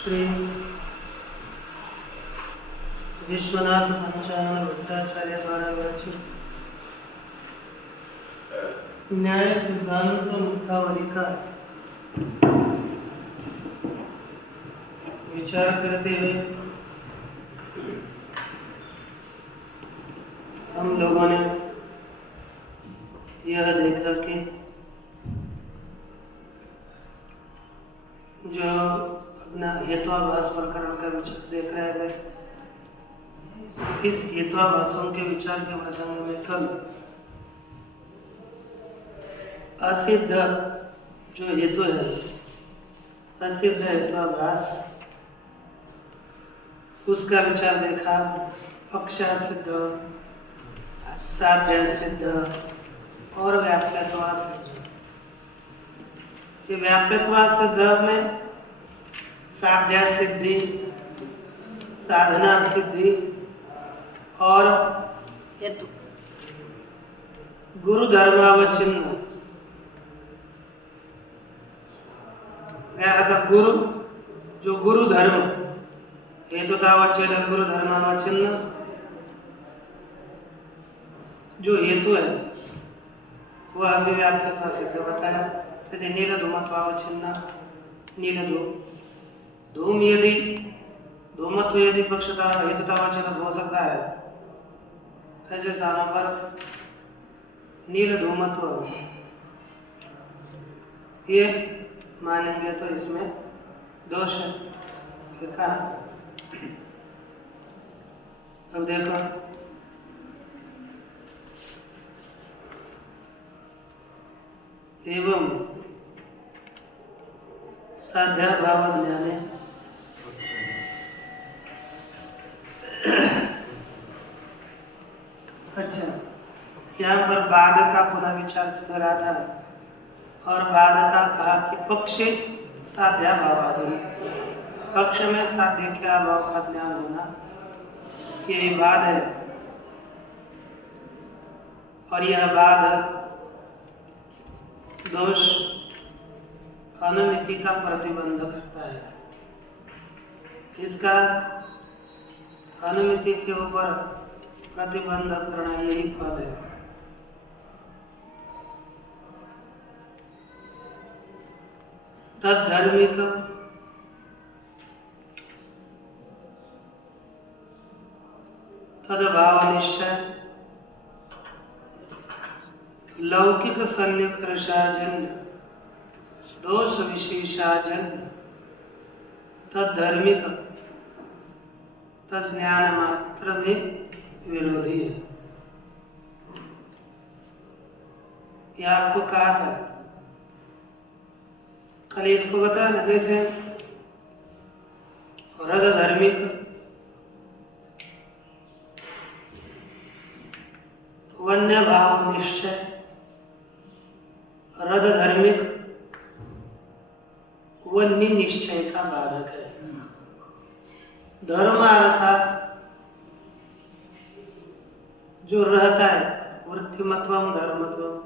श्री विश्वनाथ पंचानन भट्टाचार्य द्वारा विरचित न्याय सिद्धांत मुक्तावली का विचार करते हुए हम लोगों ने यह देखा कि जो अपना हेत्वाभास प्रकरण का विचार देख रहे थे, इस हेत्वाभासों के विचार के प्रसंग में कल असिद्ध जो हेतु है, असिद्ध हेत्वाभास, उसका विचार देखा। पक्षासिद्ध, साध्यासिद्ध और व्याप्यत्वा सिद्ध। ये व्याप्यत्वा सिद्ध में साध्या सिद्धि, साधना सिद्धि और हेतु गुरु धर्मावचिन्न गुरु जो गुरु धर्म हेतुतावच्छेद गुरु धर्मावचिन्न जो हेतु है वह अभिव्याप्यत्वा सिद्ध बताया। जैसे नील धूमत्वावच्छिन्न, नील धूम यदि धूमत्व यदि पक्षता हेतुतावच्छिन्न हो सकता है, ऐसे स्थानों पर नील धूमत्व ये मानेंगे तो इसमें दोष है। देखा, अब देखो एवं साध्या भाव ज्ञाने अच्छा, यहाँ पर बाद का पुनः विचार चल रहा था और बाद का कहा कि पक्षे साध्या भाव आ गई। पक्ष में साध्य के अभाव का ज्ञान होना यही बाद है और यह बाद दोष अनुमिति का प्रतिबंध करता है। इसका अनुमिति के ऊपर प्रतिबंध करना यही फल है। तद्धर्मिक तदभाव निश्चय लौकिक सन्निकर्षाजन्य दोष विशेषाजन्य तद्धर्मिक तज्ञान मात्र में विरोधी है। यह आपको कहा था कल, इसको बताया ना, जैसे रद धर्मिक वन्य भाव निश्चय, रद धर्मिक वन्य निश्चय का बाधक है। धर्म अर्थात जो रहता है, वृत्तिमत्वम धर्मत्वम,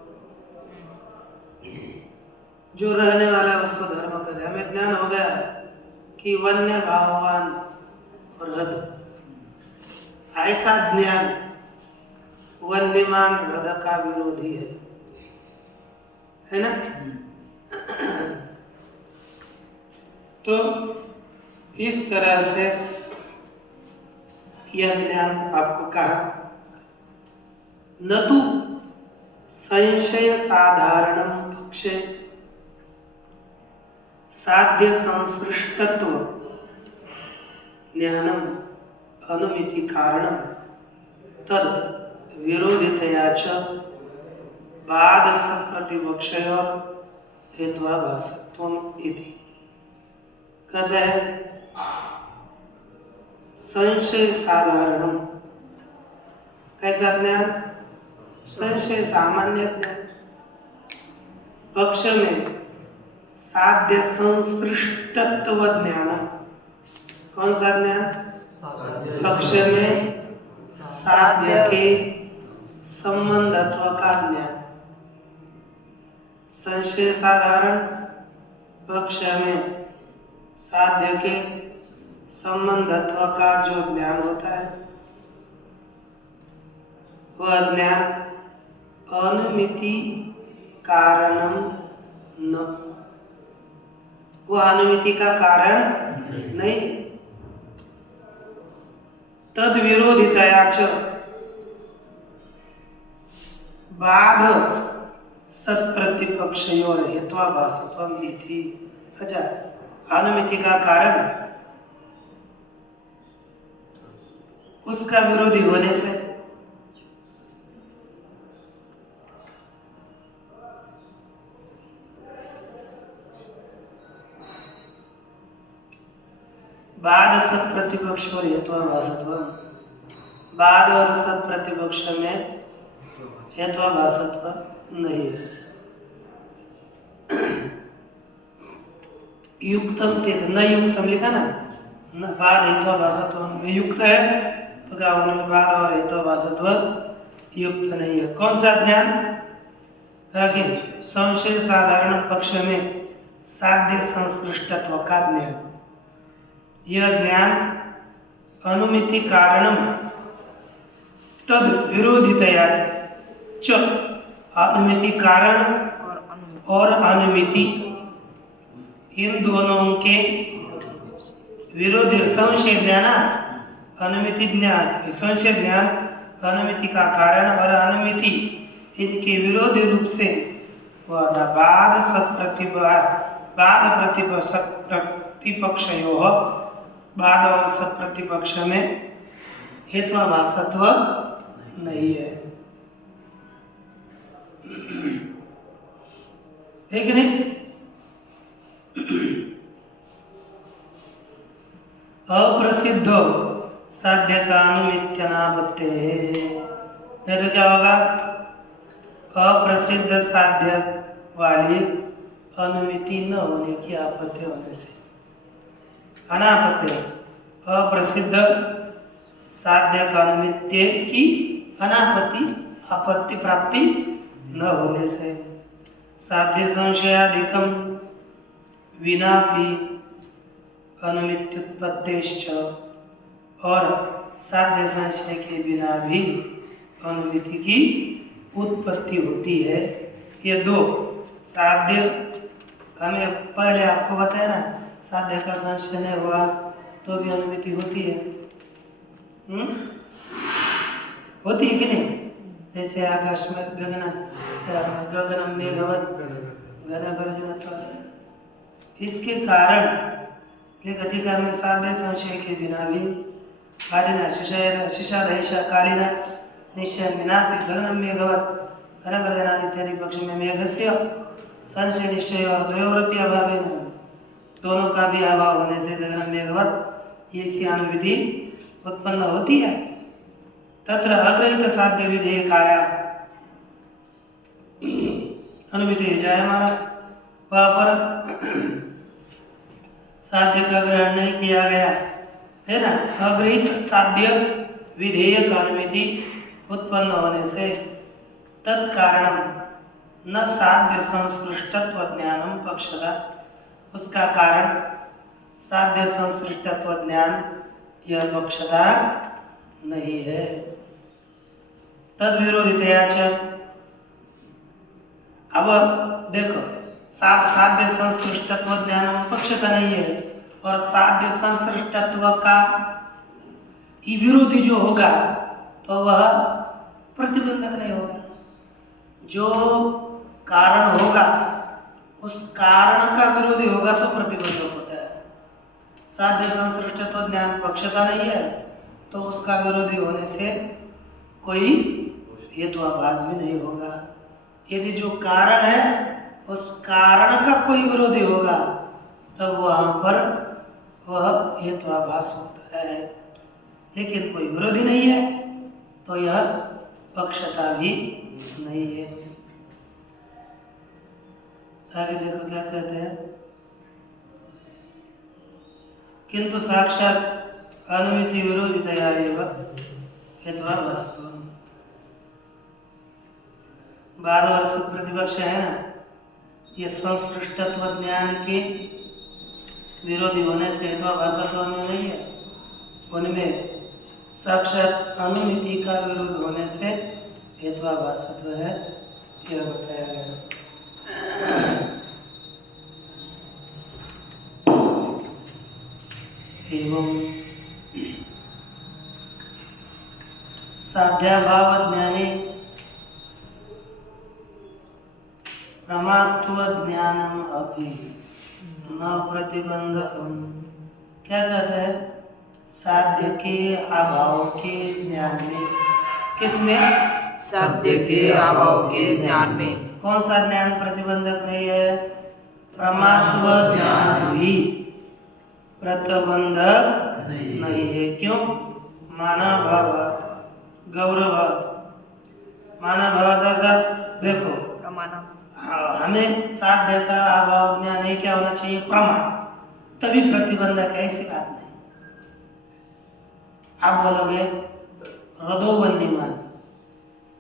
जो रहने वाला है उसको धर्म कहते हैं। हमें ज्ञान हो गया कि वन्य भाववान और रद, ऐसा ज्ञान वन्यमान रद का विरोधी है ना? तो इस तरह से यह ज्ञान आपको कहा। न तो संशय साधारणम पक्षे साध्य संसृष्टत्व ज्ञानम अनुमिति कारणम तद विरोधितया च बाद सप्रतिपक्षयोर हेत्वाभासत्वम इति। कहते हैं संशय साधारणम, कैसा ज्ञान? संशय सामान्य ज्ञान। पक्ष में साध्य संसृष्टत्व ज्ञान, कौन सा ज्ञान? पक्ष में साध्य के संबंधत्व का ज्ञान। संशय साधारण, पक्ष में साध्य के संबंधत्व का जो ज्ञान होता है वह ज्ञान अनुमिति कारणम न, वह अनुमिति का कारण नहीं। तद विरोधितया च बाध सत्प्रतिपक्षयोर हेत्वाभासत्वम इति। अच्छा, अनुमिति का कारण उसका विरोधी होने से बाद सत प्रतिपक्ष और हेत्वाभासत्व, बाद और सत प्रतिपक्ष में हेत्वाभासत्व नहीं है। युक्तम के न युक्तम लिखा ना, न बाद हेत्वाभासत्व में युक्त है तो क्या उनमें बाद और हेत्वाभासत्व युक्त नहीं है। कौन सा ज्ञान? ताकि संशय साधारण पक्ष में साध्य संश्लिष्टत्व का ज्ञान, यह ज्ञान अनुमिति कारणम तद विरोधितया च, अनुमिति कारण और अनुमिति इन दोनों के विरोधी संशय ज्ञान, अनुमिति ज्ञान, संशय ज्ञान अनुमिति का कारण और अनुमिति इनके विरोधी रूप से वह बाद प्रतिपक्षयोः, बाद और सत प्रतिपक्ष में हेत्वाभासत्व नहीं है। है कि नहीं? अप्रसिद्ध साध्य का अनुमित्यनापत्ति, नहीं तो क्या होगा? अप्रसिद्ध साध्य वाली अनुमिति न होने की आपत्ति होने से, अनापत्ति, अप्रसिद्ध साध्य का अनुमित्य की अनापत्ति, आपत्ति प्राप्ति न होने से, साध्य संशयादिकम विनापि अनुमित्युत्पत्तिश्च, और साध्य संशय के बिना भी अनुमिति की उत्पत्ति होती है। ये दो साध्य, हमें पहले आपको बताया ना, साध्य का संशय नहीं हुआ तो भी अनुमिति होती है। होती है कि नहीं? जैसे आकाश में गगनम मेघवत गणगर्जनत्वा, इसके कारण टीका में साध्य संशय के बिना भी आदिना शिशादहिषा कालिना निश्चय विनापि गगनम मेघवत गणगर्जना इत्यादि पक्ष में मेघस्य संशय निश्चय और द्वयोरपि अभावेन, दोनों का भी अभाव होने से गगनम मेघवत ये सी अनुविधि उत्पन्न होती है। तत्र अग्रहित साध्य विधेयकाया अनुमिति जायमाना, वहाँ पर साध्य का ग्रहण नहीं किया गया है ना, अग्रहित साध्य विधेयक अनुमिति उत्पन्न होने से तत्कारणम न साध्य संश्लिष्टत्व ज्ञानम पक्षता, उसका कारण साध्य संश्लिष्टत्व ज्ञान यह पक्षता नहीं है। तद विरोधितया च, अब देखो साध्य संश्लिष्टत्व ज्ञान पक्षता नहीं है, और साध्य संश्लिष्टत्व का ही विरोधी जो होगा तो वह प्रतिबंधक नहीं होगा। जो कारण होगा उस कारण का विरोधी होगा तो प्रतिबंधक होता है। साध्य संश्लिष्टत्व ज्ञान पक्षता नहीं है तो उसका विरोधी होने से कोई हेतुआभास भी नहीं होगा। यदि जो कारण है उस कारण का कोई विरोधी होगा तब वहाँ पर वह हेतुआभास होता है, लेकिन कोई विरोधी नहीं है तो यह पक्षता भी नहीं है। आगे देखो क्या कहते हैं, किंतु साक्षात अनुमिति विरोधितया एव हेतुआभासत्वम्, बाद और प्रतिपक्ष है ना, ये संश्लिष्टत्व ज्ञान के विरोधी होने से हेत्वाभासत्व नहीं है, उनमें साक्षात अनुमिति का विरोध होने से हेत्वाभासत्व है, यह बताया गया। एवं साध्याभाव ज्ञाने प्रमात्व ज्ञानम अपि न प्रतिबंधकम। क्या कहता है? साध्य के अभाव के ज्ञान में, किसमें? साध्य के अभाव के ज्ञान में। कौन सा ज्ञान प्रतिबंधक नहीं है? प्रमात्व ज्ञान भी प्रतिबंधक नहीं है। क्यों? माना भाव गौरव, माना भाव अर्थात देखो हमें साध्य का अभाव ज्ञान नहीं क्या होना चाहिए? प्रमाण, तभी प्रतिबंधक है, ऐसी बात नहीं। आप बोलोगे हृदोवन्यमान,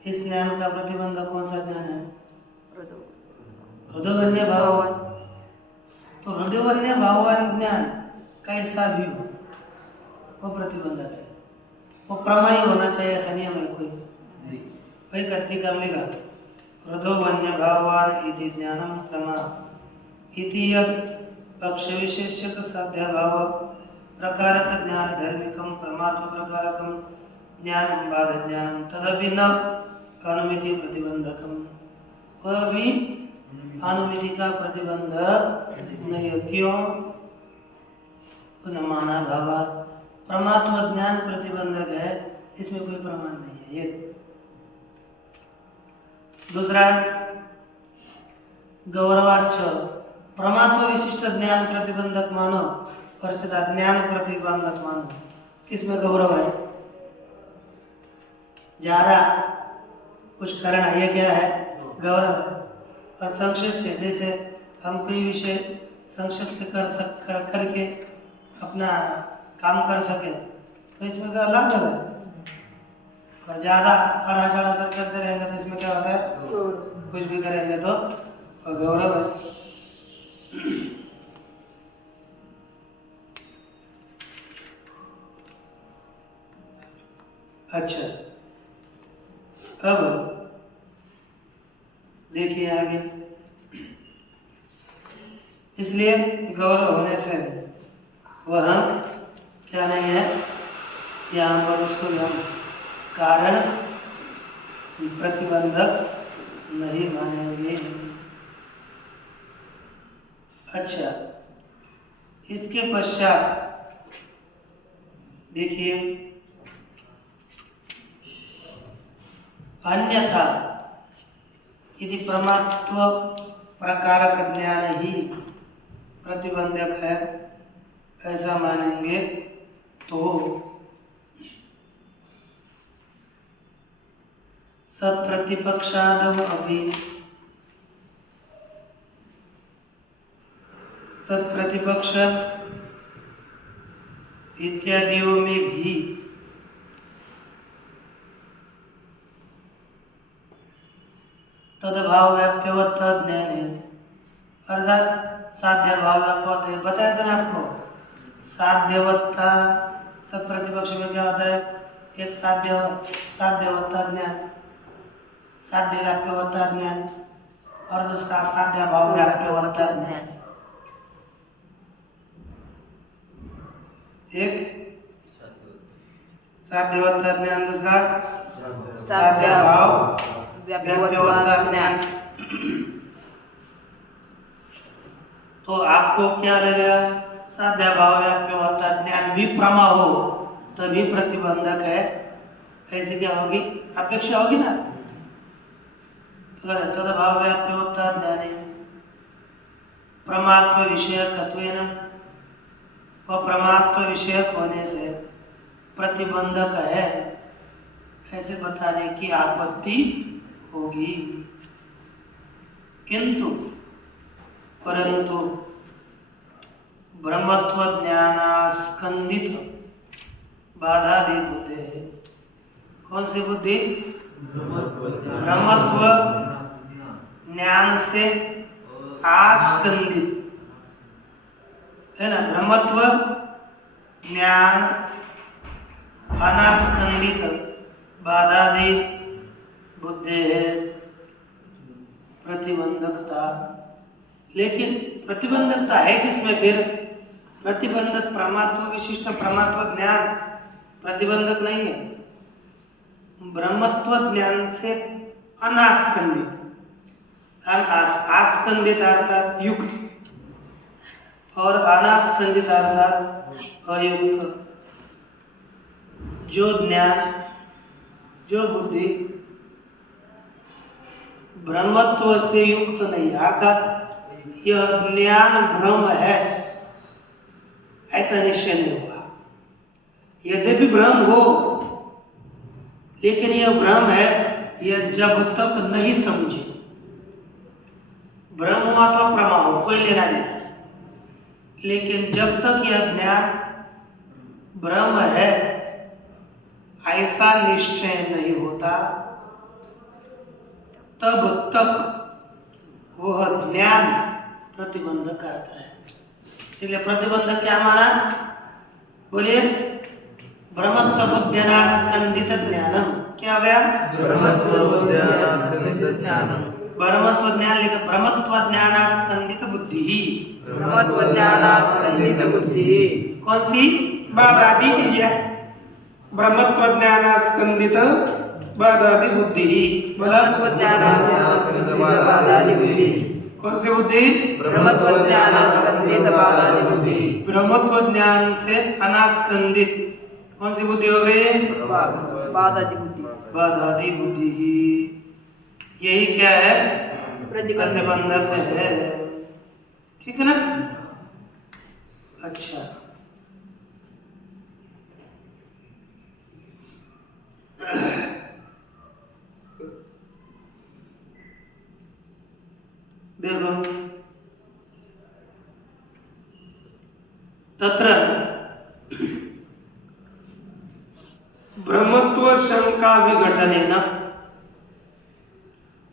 इस ज्ञान का प्रतिबंधक कौन सा ज्ञान है? हृदोवन्य भाववान। तो हृदोवन्य भाववान ज्ञान कैसा भी हो वो प्रतिबंधक है, वो प्रमाई होना चाहिए, ऐसा नियम है कोई? वही करती कर लेगा। हृदोवन्य भाववान इति ज्ञानम प्रमा इति यद पक्ष विशेषक साध्य भाव प्रकारक ज्ञान धर्मिकम प्रमात्म प्रकारकम ज्ञानम बाध ज्ञानम तदपि न अनुमिति प्रतिबंधकम, वह भी अनुमिति का प्रतिबंधक नहीं है। क्यों? उसने माना भावा परमात्मा ज्ञान प्रतिबंधक है, इसमें कोई प्रमाण नहीं है। एक दूसरा गौरवाच्छ परमात्मा विशिष्ट ज्ञान प्रतिबंधक मानो और सीधा ज्ञान प्रतिबंधक मानो, किसमें गौरव है? ज्यादा कुछ करना, ये क्या है? गौरव है। और संक्षेप से, जैसे हम कोई विषय संक्षेप से करके अपना काम कर सके तो इसमें क्या लाभ है। और ज़्यादा अड़ा चढ़ा कर करते रहेंगे तो इसमें क्या होता है? कुछ भी करेंगे तो गौरव है। अच्छा, अब देखिए आगे, इसलिए गौरव होने से वह क्या नहीं है, यहाँ पर उसको हम कारण प्रतिबंधक नहीं मानेंगे। अच्छा, इसके पश्चात देखिए, अन्यथा यदि परमात्व प्रकारक ज्ञान ही प्रतिबंधक है ऐसा मानेंगे तो सत्प्रतिपक्षादम अपि, सत्प्रतिपक्ष इत्यादियों में भी तदभाव व्याप्यवत्थ ज्ञान है, अर्थात साध्य भाव व्यापक है। बताया था ना आपको, साध्यवत्ता सब प्रतिपक्ष में क्या होता है? एक साध्यवत्ता ज्ञान, साध्य व्याप्यवत्ता ज्ञान, और दूसरा साध्य भाव व्याप्यवत्ता ज्ञान। एक साध्यवत्ता ज्ञान, दूसरा साध्य भाव व्याप्यवत्ता ज्ञान। तो आपको क्या लगेगा? साध्य भाव व्याप्यवत्ता ज्ञान भी प्रमा हो तभी प्रतिबंधक है, ऐसे क्या होगी? अपेक्षा होगी ना। तदभाव व्याप्यवत्ता ज्ञाने प्रमात्व विषयकत्वेन, वह प्रमात्व विषयक होने से प्रतिबंधक है ऐसे बताने की आपत्ति होगी। किंतु परंतु ब्रह्मत्व ज्ञानास्कंदित बाधादि बुद्धि, कौन सी बुद्धि? ब्रह्मत्व ज्ञान से आस्कंदित है ना, ब्रह्मत्व ज्ञान अनास्कंदित बाधादि बुद्धि है प्रतिबंधकता। लेकिन प्रतिबंधकता है किसमें फिर? प्रतिबंधक परमात्म विशिष्ट परमात्म ज्ञान प्रतिबंधक नहीं है। ब्रह्मत्व ज्ञान से अनास्कंदित, आस्कंदित अर्थात युक्त और अनास्कंदित अर्थात अयुक्त। जो ज्ञान जो बुद्धि ब्रह्मत्व से युक्त नहीं, अर्थात यह ज्ञान भ्रम है ऐसा निश्चय नहीं होगा। यद्यपि भ्रम हो, लेकिन यह भ्रम है यह जब तक नहीं समझे। भ्रम हुआ तो प्रमा हो, कोई लेना देना नहीं। लेकिन जब तक यह ज्ञान भ्रम है ऐसा निश्चय नहीं होता, तब तक वह ज्ञान प्रतिबंधक करता है। इसलिए प्रतिबंधक क्या माना? बोलिए, ब्रह्मत्व बुद्ध्यनास्कंदित ज्ञानम। क्या हो गया? ब्रह्मत्व बुद्ध्यानास्कंदित ज्ञानम। ब्रह्मत्व ज्ञान लिखा, ब्रह्मत्व ज्ञानास्कंदित बुद्धि। ब्रह्मत्व ज्ञानास्कंदित बुद्धि। कौन सी? बाधादि की है। ब्रह्मत्व ज्ञानास्कंदित बाधादि बुद्धि। ब्रह्मत्व ज्ञानास्कंदित बाधादि बुद्धि। कौन सी बुद्धि? ब्रह्मत्व ज्ञानास्कंदित बाधादि बुद्धि। ब्रह्मत्व ज्ञान से अनास्कंदित कौन सी बुद्धि हो गई? बाधादि बुद्धि। बाधादि बुद्धि। यही क्या है? प्रतिबंधक है। ठीक है ना? अच्छा, देखो, तत्र ब्रह्मत्व शंका विघटने न,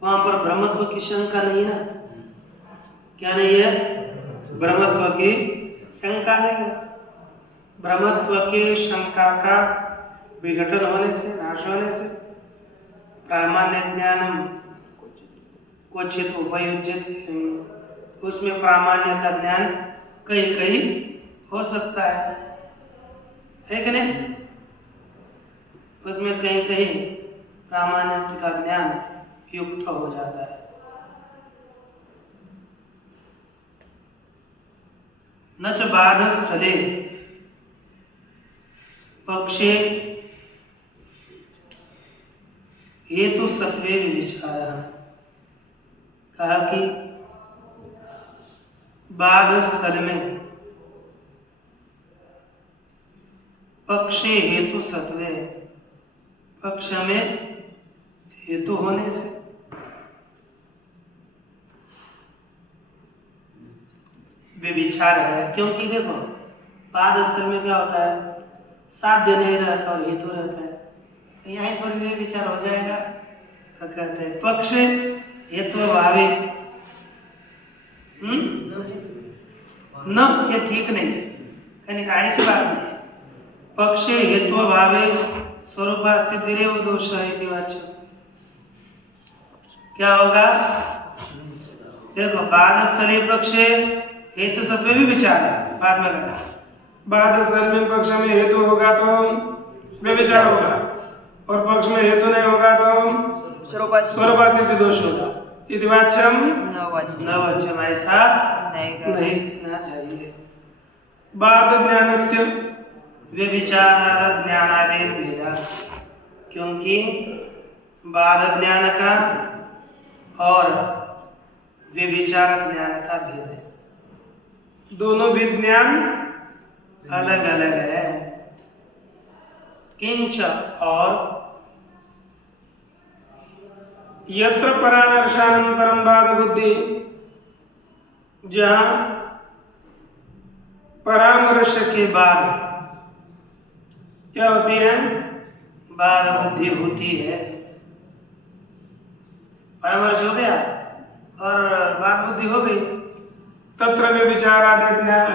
वहां पर ब्रह्मत्व की शंका नहीं ना? क्या नहीं है? ब्रह्मत्व की शंका नहीं है। ब्रह्मत्व के शंका का विघटन होने से, नाश होने से प्रामाण्य ज्ञानम क्वचित उपयुज्यते, उसमें प्रामाण्य का ज्ञान कहीं कहीं हो सकता है कि नहीं? उसमें कहीं कहीं प्रामाण्य का ज्ञान युक्त हो जाता है। न च बाधस्थले पक्षे हेतु सत्वे विचारः। कहा कि बाध स्थल में पक्षे हेतु सत्वे, पक्ष में हेतु होने से विचार है। क्योंकि देखो, बाध स्थल में क्या होता है? साध्य नहीं रहता और हेतु रहता है। तो यहीं पर भी विचार हो जाएगा। तो कहते हैं पक्ष हेतु भावे न, ये ठीक नहीं है। कहने का ऐसी बात नहीं। पक्ष हेतु भावे स्वरूप सिद्धिरेव दोष इति वाच्य। क्या होगा? देखो, बाध स्थलीय पक्ष हेतु सत्व भी विचार है, बाद में करना। बाध स्थल में पक्ष में हेतु होगा तो व्यभिचार होगा, और पक्ष में हेतु नहीं होगा तो स्वरूप सिद्धि दोष होगा। इति वाच्यम न वाच्यम, ऐसा नहीं कहना चाहिए। बाध ज्ञानस्य व्यभिचार ज्ञानादि भेदा, क्योंकि बाध ज्ञान का और व्यभिचार ज्ञान का भेद है। दोनों भी ज्ञान अलग अलग है। किंच, और यत्र परामर्शानंतरम बाध बुद्धि, जहां परामर्श के बाद क्या होती है? बाध बुद्धि होती है। परामर्श हो गया और बाध बुद्धि हो गई। तत्र में विचारादि ज्ञान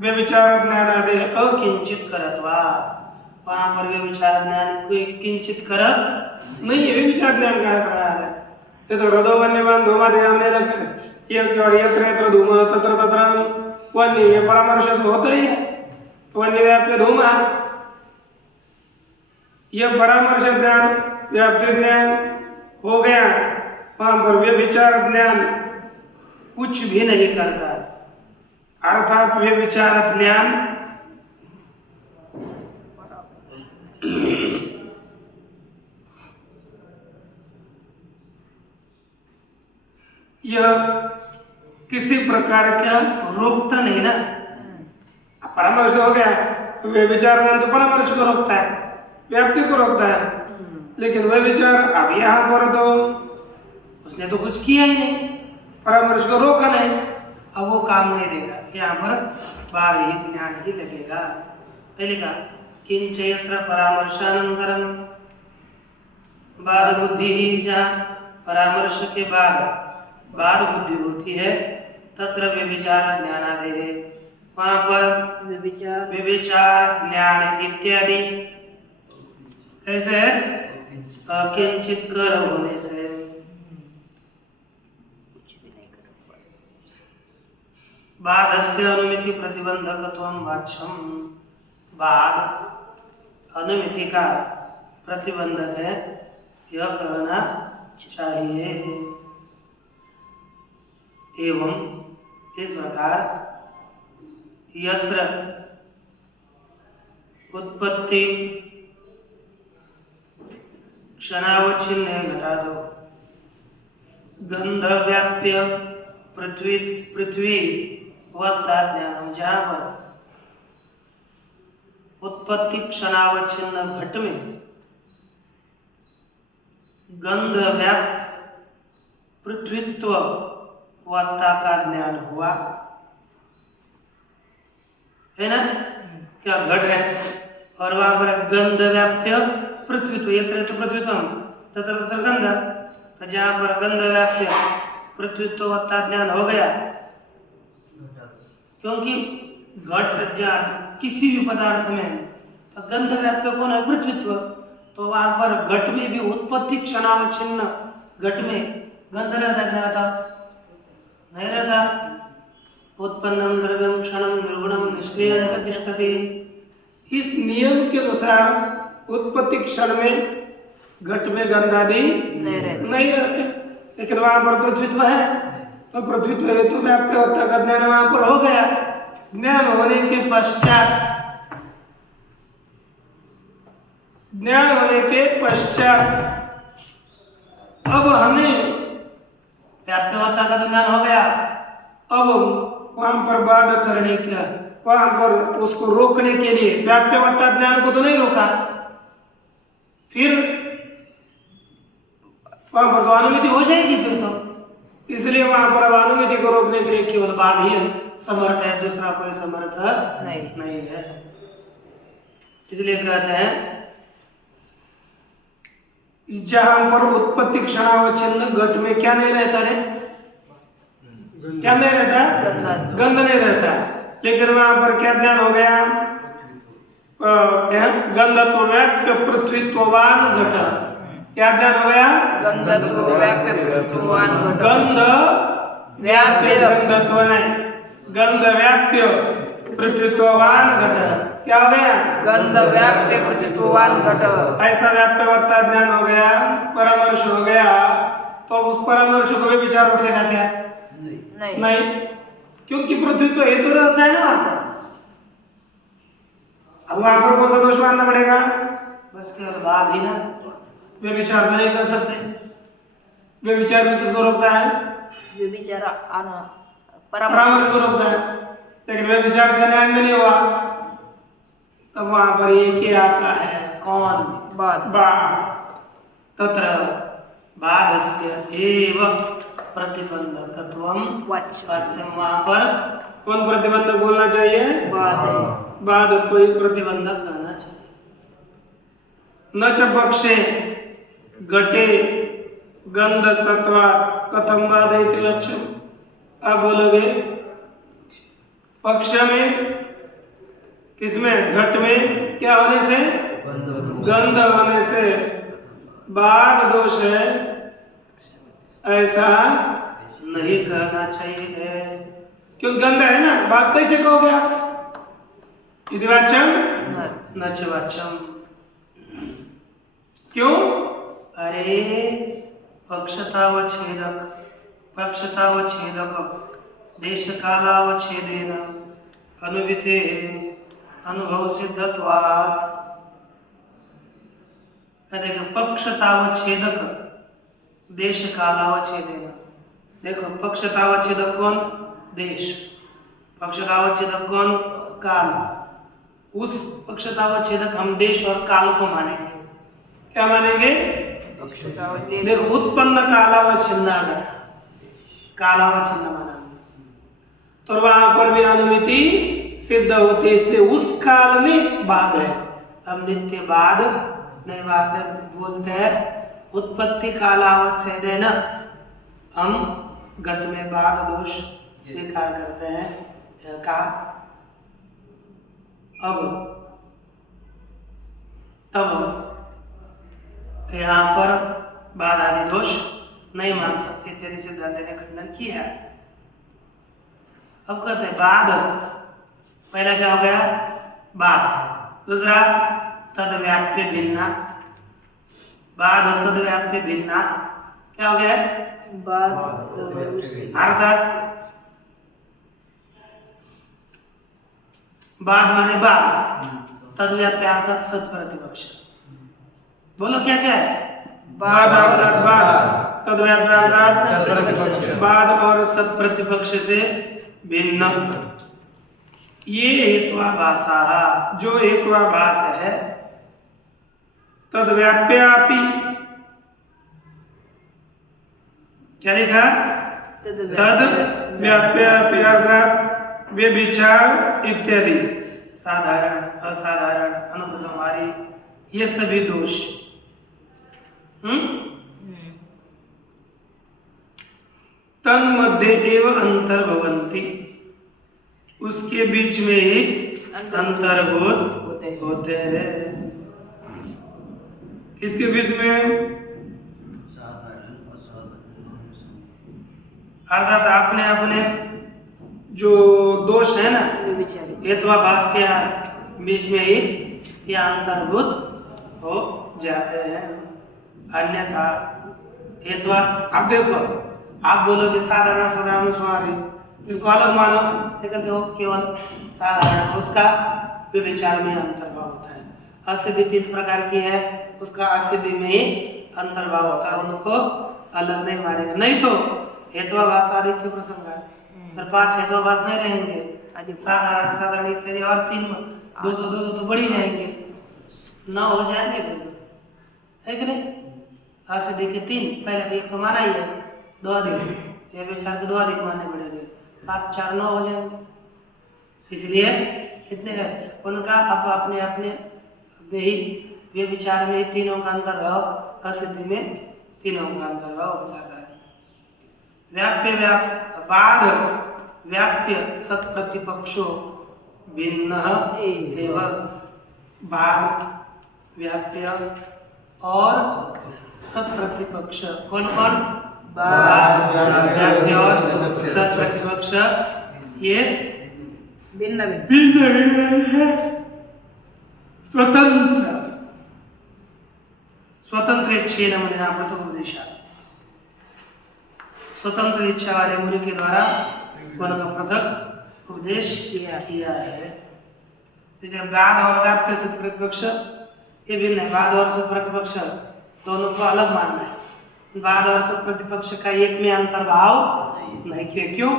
व्यभिचार ज्ञानादि अकिंचित करत्वात्, वहां पर व्यभिचार ज्ञान कोई किंचित करत नहीं है। व्यभिचार ज्ञान क्या कर रहा है? ये तो हृदय वन्यमान धूमादयामने लगे, ये और यत्र यत्र धूम तत्र तत्र वन्य, ये परामर्श तो होता ही है। वन्य व्याप्य धूमा, यह परामर्श ज्ञान व्याप्ति ज्ञान हो गया, वहां पर व्यभिचार ज्ञान कुछ भी नहीं करता। अर्थात व्यभिचार ज्ञान यह किसी प्रकार का रोकता नहीं ना। परामर्श हो गया, व्यभिचार ज्ञान तो परामर्श को रोकता है, व्याप्ति को रोकता है, लेकिन व्यभिचार अब यहाँ पर तो उसने तो कुछ किया ही नहीं, परामर्श को रोका नहीं, अब वो काम नहीं देगा। यहाँ पर बाह्य ज्ञान ही लगेगा। पहले कहा किंच यत्र परामर्शानंतरम, बाद बुद्धि ही, जहाँ परामर्श के बाद बुद्धि होती है, तत्र व्यभिचार ज्ञानादि, वहाँ पर व्यभिचार ज्ञान इत्यादि ऐसे है अकिंचित कर होने से। बाधस्य अनुमिति प्रतिबंधकत्वं वाच्यम, बाद अनुमिति का प्रतिबंधक है, यह कहना चाहिए। एवं इस प्रकार यत्र उत्पत्ति क्षणावच्छिन्न घटा दो, गंध व्याप्य पृथ्वी वत्ता ज्ञानम, जहाँ पर उत्पत्ति क्षणावच्छिन्न घट में गंध व्याप्त पृथ्वीत्व वत्ता का ज्ञान हुआ है ना। क्या घट है और वहां पर गंध व्याप्य पृथ्वीत्व, यत्र यत्र पृथ्वीत्वम तत्र तत्र गंध, तो जहाँ पर गंध व्याप्य पृथ्वीत्व वत्ता ज्ञान हो गया, क्योंकि घट जात किसी भी पदार्थ में तो गंध व्याप्य कौन है? पृथ्वीत्व। तो वहां पर घट में भी उत्पत्ति क्षणावच्छिन्न घट में गंध रहता है, रहता नहीं रहता। उत्पन्नम द्रव्यम क्षणम निर्गुणम निष्क्रियं च तिष्ठति, इस नियम के अनुसार उत्पत्ति क्षण में घट में गंध आदि नहीं रहते, लेकिन वहां पर पृथ्वीत्व है, तो पृथ्वीत्व है तो व्याप्यवत्ता का ज्ञान वहां पर हो गया। ज्ञान होने के पश्चात अब हमें व्याप्यवत्ता का ज्ञान हो गया, अब वहां पर बाध करने का, वहां पर उसको रोकने के लिए व्याप्यवत्ता ज्ञान को तो नहीं रोका, फिर वहां पर तो अनुमिति हो जाएगी फिर तो, इसलिए वहां पर अब अनुमिति को रोकने के लिए केवल बाध ही समर्थ है, दूसरा कोई समर्थ नहीं है। इसलिए कहते हैं जहां पर उत्पत्ति क्षणावच्छिन्न घट में क्या नहीं रहता रे? क्या नहीं रहता? गंध नहीं रहता, लेकिन वहां पर क्या ज्ञान हो गया? गंधत्व व्याप्य पृथ्वीत्ववान घट, क्या ज्ञान हो गया? गंधत्व व्याप्य पृथ्वीत्ववान घट, गंध व्याप्य गंधत्व नहीं, गंध व्याप्य पृथ्वीत्ववान घट, क्या हो गया? गंध व्याप्य पृथ्वीत्ववान घट। ऐसा व्याप्यवत्ता ज्ञान हो गया, परामर्श हो गया, तो उस परामर्श को भी विचार उठेगा क्या? नहीं, क्योंकि पृथ्वी तो हेतु रहता है ना वहां पर। अब वहां पर कौन सा दोष मानना पड़ेगा? बस केवल बात ही ना, वे विचार नहीं कर सकते। वे विचार में किसको रोकता है? वे विचार परामर्श को रोकता है, लेकिन वे विचार का न्याय में नहीं हुआ, तब वहां पर एक ही आता है, कौन? बाध। तत्र बाधस्य एव प्रतिबंधकत्वम वाच्यम, वहां पर कौन प्रतिबंधक बोलना चाहिए? बाध कोई प्रतिबंधक कहना चाहिए। न च पक्षे घटे गंध सत्वा कथम बाधयति लक्ष्यम, आप बोलोगे पक्ष में इसमें घट में क्या होने से, गंध होने से बाद दोष है, ऐसा नहीं कहना चाहिए। क्यों गंध है ना, बात कैसे कहोगे आप? इदिवाच्यम न च वाच्यम। क्यों? अरे पक्षतावच्छेदक देश कालावच्छेदेन अनुविते अनुभव सिद्धत्वात्। पक्षतावच्छेदक देश कालावच्छेदेन। देखो पक्षतावच्छेदक कौन? देश। पक्षतावच्छेदक कौन? काल। उस पक्षतावच्छेदक हम देश और काल को मानेंगे। क्या मानेंगे? देखो उत्पन्न कालावच्छिन्न, कालावच्छिन्न माना तो वहां पर भी अनुमिति सिद्ध होती है, इसलिए उस काल में बाद है। अब नित्य बाद नहीं, बाद बोलते हैं उत्पत्ति कालावच्छेदेन, हम घट में बाद दोष स्वीकार करते हैं। कहा अब तब यहाँ पर बाद आदि दोष नहीं मान सकते, तेरे सिद्धांत ने खंडन किया। अब कहते हैं बाद, पहला क्या हो गया? बाद। दूसरा तद्व्याप्य भिन्ना, बाद तद्व्याप्य भिन्ना क्या हो गया? अर्थात बाद माने बाद, तद्व्याप्य अर्थात सत प्रतिपक्ष। बोलो क्या क्या है? बाद अर्थात बाद, तद्व्याप्य अर्थात सत प्रतिपक्ष, बाद और सत प्रतिपक्ष से भिन्न। ये हेत्वाभासा, जो हेत्वाभास है, तद्व्याप्यापि, क्या लिखा? तद्व्याप्यापि अर्थात व्यभिचार इत्यादि, साधारण असाधारण अनुपसंहारी, ये सभी दोष तन्मध्ये एव अंतर्भवन्ति, उसके बीच में ही अंतर्भूत होते हैं। किसके बीच में? अर्थात आपने अपने जो दोष है ना, हेत्वाभास के बीच में ही ये अंतर्भूत हो जाते हैं। अन्यथा हेत्वा, आप देखो, आप बोलोगे साधारण साधारण अनुस्वारी, इसको अलग मानो, लेकिन देखो केवल साधारण, उसका विचार में अंतर्भाव होता है। असिद्धि 3 प्रकार की है, उसका असिद्धि में ही अंतर्भाव होता है, उनको अलग नहीं मानेगा। नहीं तो हेत्वाभास आदित्य प्रसंग है, फिर 5 हेत्वाभास नहीं रहेंगे, साधारण साधारण इत्यादि और 3 दो तो बढ़ी जाएंगे, 9 हो जाएंगे फिर, है कि नहीं? असिद्धि के 3, पहले एक तो माना ही है, 2 अधिक, ये विचार के 2 अधिक मानने पड़ेंगे, 5 4 9 हो जाएंगे। इसलिए कितने हैं उनका अब अपने अपने ही वे विचार में तीनों का अंतर्भाव, असिद्धि में तीनों का अंतर्भाव हो जाता है। व्याप्य बाद व्याप्य सत प्रतिपक्षो भिन्न एवं, बाद व्याप्य और सत प्रतिपक्ष कौन कौन? बाद व्याप्य और सत प्रतिपक्ष ये भिन्न है। स्वतंत्र इच्छेन मुनिना पृथक उपदेशा, स्वतंत्र इच्छा वाले मुनि के द्वारा उनका पृथक उपदेश किया है। जैसे बाद और व्याप्य सत प्रतिपक्ष ये भिन्न है, बाद और सत प्रतिपक्ष दोनों को अलग मानना है। बाद और सत प्रतिपक्ष का एक में अंतर्भाव नहीं किया। क्यों?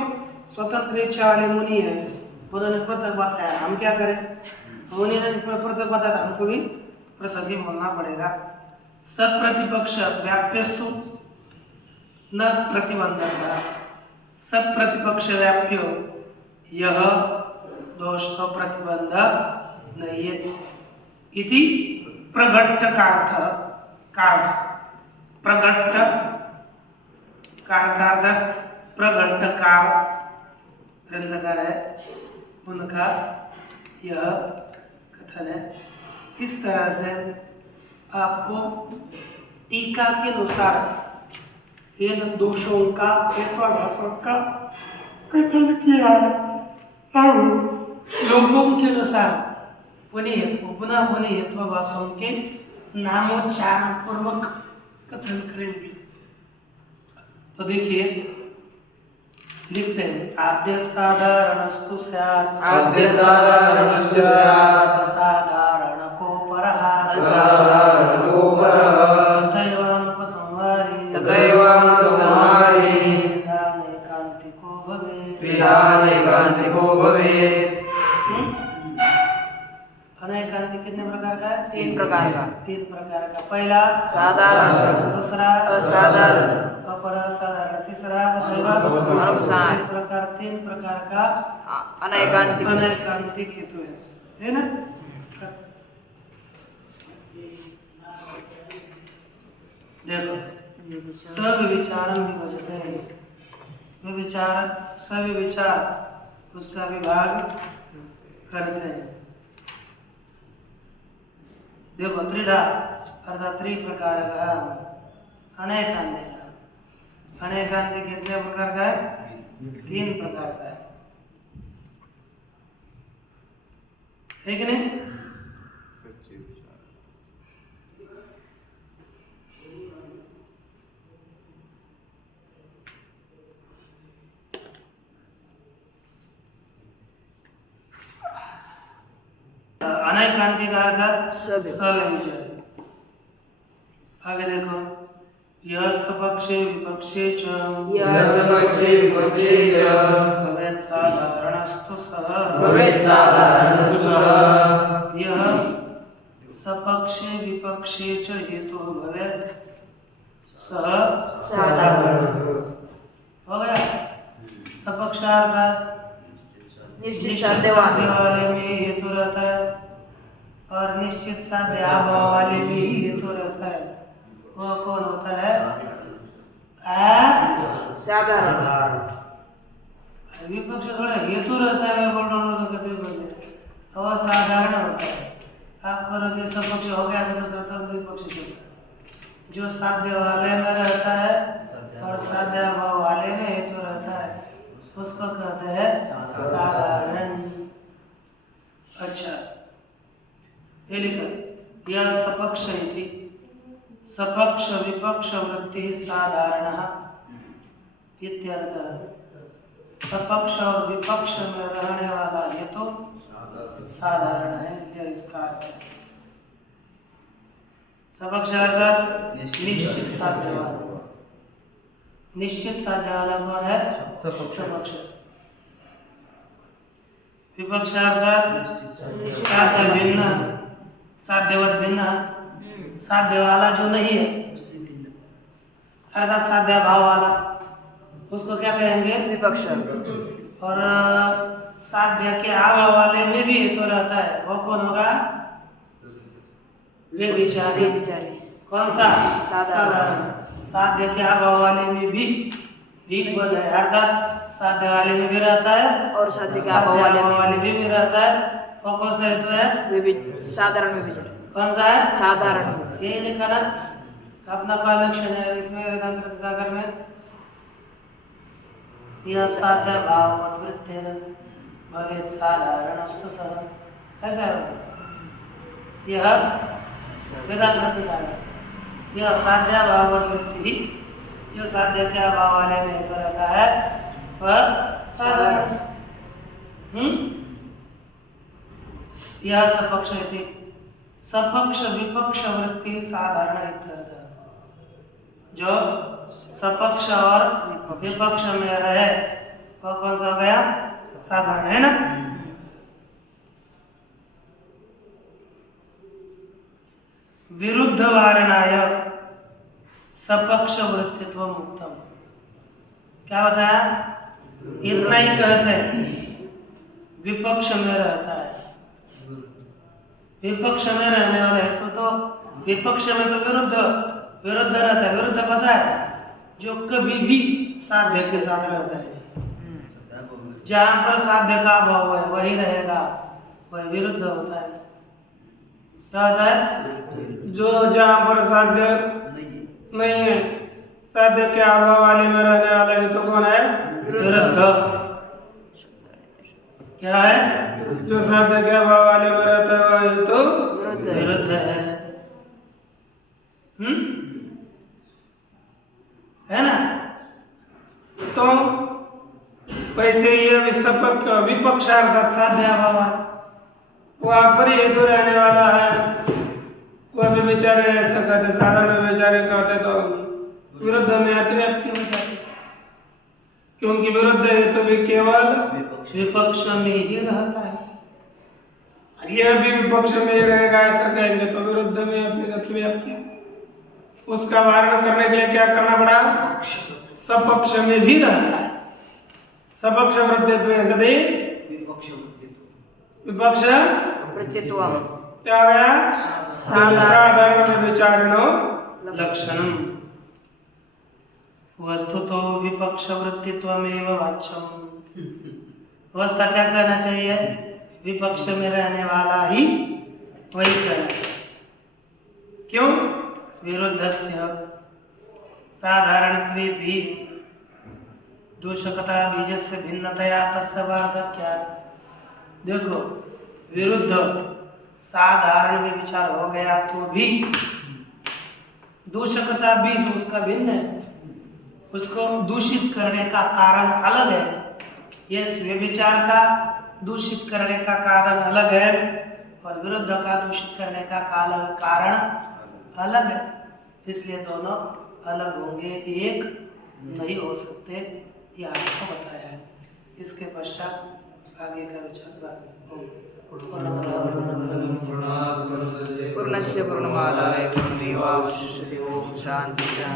स्वतंत्र इच्छा वाले मुनि है, उन्होंने पृथक बताया, हम क्या करें? मुनि ने पृथक बताया, हमको भी पृथक ही बोलना पड़ेगा। सत प्रतिपक्ष व्याप्यस्तु न प्रतिबंधक, सत प्रतिपक्ष व्याप्यो यह दोष तो प्रतिबंधक नहीं है। इति प्रगट्ट प्रगट्टकार है उनका यह स्थल है। इस तरह से आपको टीका के अनुसार इन दोषों का हेत्वाभाषों का कथन किया है। अब श्लोकों के अनुसार पुनः हेत्वाभाषों के नामोच्चारण पूर्वक कथन करेंगे। तो देखिए लिखते हैं आद्य साधारणस्तु स्यात् आद्य साधारणस्य स्यात् असाधारणको परः असाधारणको परः तथैवानुपसंहारी तथैवानुपसंहारी त्रिधानैकान्तिको भवेत् त्रिधानैकान्तिको भवेत्। अनैकांतिक कितने प्रकार का है? 3 प्रकार का। 3 प्रकार का। पहला साधारण, दूसरा असाधारण, अपर असाधारण, तीसरा अनुपसंहारी। इस प्रकार 3 प्रकार का अनैकांतिक अनैकांतिक हेतु है ना? देखो सब विचारम विभजते हैं, सभी विचार उसका विभाग करते हैं। देखो त्रिधा अर्थात 3 प्रकार का अनैकांतिक कितने प्रकार का है? 3 प्रकार का है कि नहीं? अनैकांतिक अर्थात सभी विचार। आगे देखो यह सपक्षे विपक्षे च भवेत् साधारणस्तु सः यह सपक्षे विपक्षे च हेतु भवेत् सः साधारण। हो गया। सपक्षार्थात निश्चित साध्य वाले में हेतु रहता है और निश्चित साध्य अभाव वाले में ही हेतु रहता है। वो कौन होता है? साधारण। विपक्ष थोड़ा हेतु रहता है, मैं बोल रहा हूँ तो कहते बोले असाधारण होता है। आप करोगे सपक्ष हो गया तो दूसरा तुरंत विपक्ष होता है। जो साध्य वाले में रहता है और साध्य अभाव वाले में हेतु रहता है उसको कहते हैं साधारण। अच्छा ये लिखा यह सपक्ष इति सपक्ष विपक्ष वृत्ति साधारण इत्यर्थ। सपक्ष और विपक्ष में रहने वाला ये तो साधारण है, यह इसका अर्थ है। सपक्ष अर्थात निश्चित साध्य वाला। निश्चित साध्य वाला कौन है? सपक्ष। विपक्ष अर्थात साध्य भिन्न, साध्यवत भिन्न, साध्य वाला जो नहीं है अर्थात साध्य भाव वाला उसको क्या कहेंगे? विपक्ष। और साध्य के अभाव वाले में भी हेतु रहता है, वो कौन होगा? व्यभिचारी। कौन सा? साधारण। साध्य के अभाव वाले में भी पद है अर्थात साध्य वाले में भी रहता है और साध्य के अभाव वाले में भी रहता है। वो कौन सा हेतु है? साधारण व्यभिचार। कौन सा है? साधारण। यही लिखा ना अपना कॉलेक्शन है इसमें वेदांत सागर में यह साध्य भाव वृत्ति भवेत् साधारणस्तु सः। ऐसा है यह वेदांत सागर। यह साध्य भाव वृत्ति जो साध्य के अभाव वाले में तो रहता है वह साधारण। यह सपक्ष इति सपक्ष विपक्ष वृत्ति साधारण इत्यर्थ। जो सपक्ष और विपक्ष में रहे वह कौन सा हो गया? साधारण है ना। विरुद्ध वारणाय सपक्ष वृत्तित्व मुक्तम। क्या बताया? इतना ही कहते हैं विपक्ष में रहता है। विपक्ष में रहने वाले हेतु तो विपक्ष में तो विरुद्ध रहता है। विरुद्ध पता है जो कभी भी साध्य के साथ रहता है। जहाँ पर साध्य का अभाव है वही रहेगा, वह विरुद्ध होता है। क्या होता है? जो जहाँ पर साध्य नहीं है, साध्य के अभाव वाले में रहने वाला हेतु कौन है? विरुद्ध। क्या है? जो साध्य के अभाव वाले में रहता है वह हेतु विरुद्ध है। है ना? तो वैसे ये विपक्षार्थक साध्य अभाव वहां पर हेतु रहने वाला है, वह भी बेचारे ऐसा कहते, साधारण में बेचारे कहते तो विरुद्ध में अतिव्याप्ति हो जाती, क्योंकि विरुद्ध हेतु भी केवल विपक्ष में ही रहता है। यह भी विपक्ष में ही रहेगा ऐसा कहेंगे तो विरुद्ध में अतिव्याप्ति। उसका वारण करने के लिए क्या करना पड़ा? सपक्ष में भी रहता है। सपक्ष वृत्तित्व सदी विपक्ष वृत्तित्व क्या गया? साधारण विचारणो लक्षणम। वस्तुतो विपक्ष वृत्तित्वमेव वाच्यम। अवस्था क्या कहना चाहिए? विपक्ष में रहने वाला ही वही कहना चाहिए। क्यों? विरुद्धस्य साधारणत्वे भी दूषकता बीजस्य भिन्नतया तस्य वार्धक्यात्। देखो, विरुद्ध साधारण में विचार हो गया तो भी दूषकता बीज उसका भिन्न है, उसको दूषित करने का कारण अलग है। ये व्यभिचार का दूषित करने का कारण अलग है और विरुद्ध का दूषित करने का कारण अलग है। इसलिए दोनों अलग होंगे, एक नहीं हो सकते, ये आपको बताया है। इसके पश्चात आगे का विचार बाद पूर्णस्य पूर्णमादाय पूर्णमेवावशिष्यते। ओम शांति शांति।